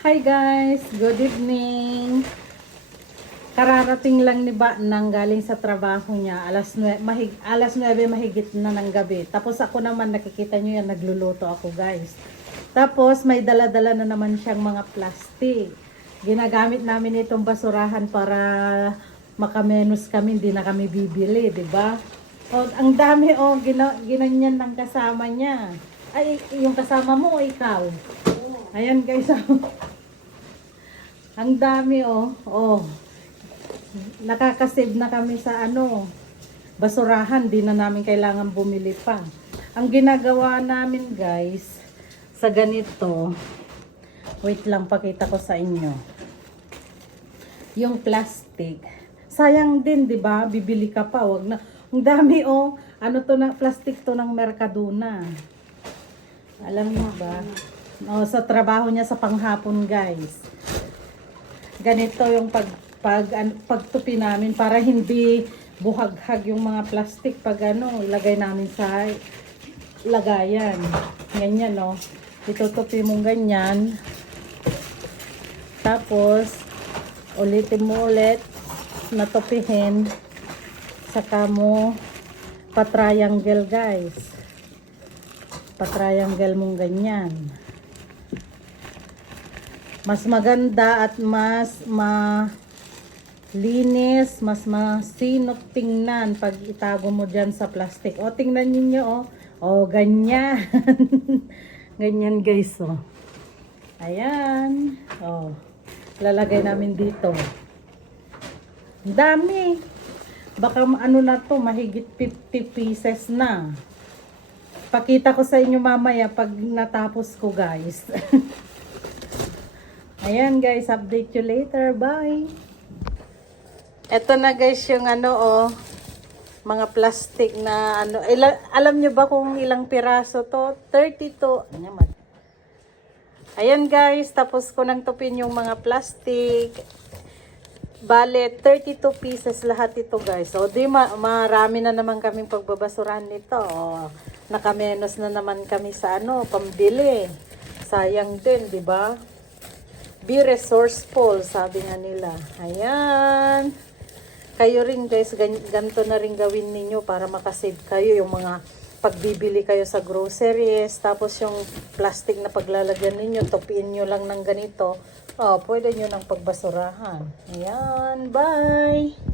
Hi guys, good evening. Kararating lang ni Ba nang galing sa trabaho niya. Alas 9 mahigit na ng gabi. Tapos ako naman, nakikita niyo yan, nagluluto ako guys. Tapos may dala-dala na naman siyang mga plastic. Ginagamit namin itong basurahan para makamenos kami, hindi na kami bibili, di ba? Oh, ang dami ginanyan ng kasama niya. Ay, yung kasama mo o ikaw? Ayan guys, ang dami oh. Nakakasave na kami sa basurahan, di na namin kailangan bumili pa. Ang ginagawa namin guys, sa ganito, wait lang, pakita ko sa inyo. Yung plastic, sayang din, di ba? Bibili ka pa, wag na. Ang dami ano to na, plastic to ng Mercadona. Alam mo ba? Sa trabaho niya sa panghapon guys. Ganito yung pagtupi namin para hindi buhaghag yung mga plastic pag ilagay namin sa lagayan. Ganyan itutupi mong ganyan. Tapos ulitin mo ulit natupihin. Saka mo pa-triangle guys. Pa-triangle mong ganyan. Mas maganda at mas malinis, mas masinop tingnan pag itago mo dyan sa plastic. Tingnan ninyo ganyan. Ganyan guys Ayan. Lalagay namin dito. Ang dami. Baka na to, mahigit 50 pieces na. Pakita ko sa inyo mamaya pag natapos ko guys. Ayan guys, update you later. Bye! Ito na guys yung mga plastic na alam nyo ba kung ilang piraso to? 32. Ayan guys, tapos ko nang tupin yung mga plastic. Bale, 32 pieces lahat ito guys. Di marami na naman kaming pagbabasurahan nito. Nakamenos na naman kami sa pambili. Sayang din, di ba? Be resourceful, sabi nga nila. Ayan. Kayo rin guys, ganito na rin gawin ninyo para makasave kayo yung mga pagbibili kayo sa groceries. Tapos yung plastic na paglalagyan ninyo, tupiin nyo lang ng ganito. Pwede nyo nang pagbasurahan. Ayan, bye!